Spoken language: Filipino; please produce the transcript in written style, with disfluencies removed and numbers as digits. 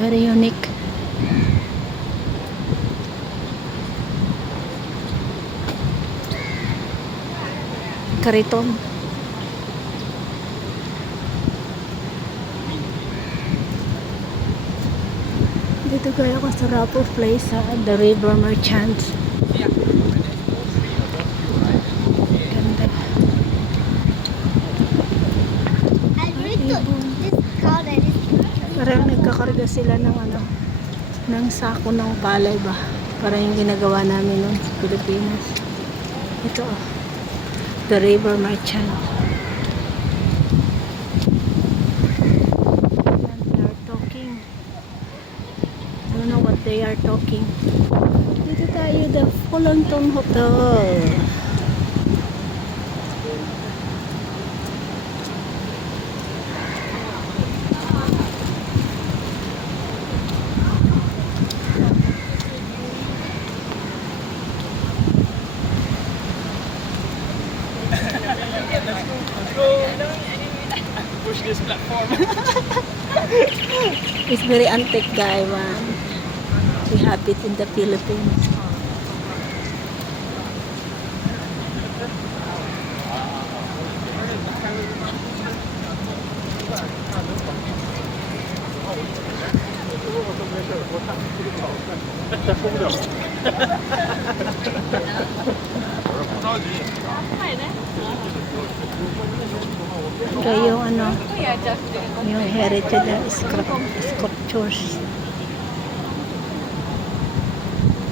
Very unique. Kariton. Dito kaya ako sa Raffles Place sa The River Merchants. Ganda. Parang nagkakarga sila ng ano, ng sako ng palay ba? Parang yung ginagawa namin noon sa Pilipinas. Ito oh, The River Merchant. They are talking. I don't know what they are talking. Dito tayo, the Fullerton Hotel. Push this platform. It's very antique guy, man. We have it in the Philippines. Ito yung ano, yung heritage sculptures.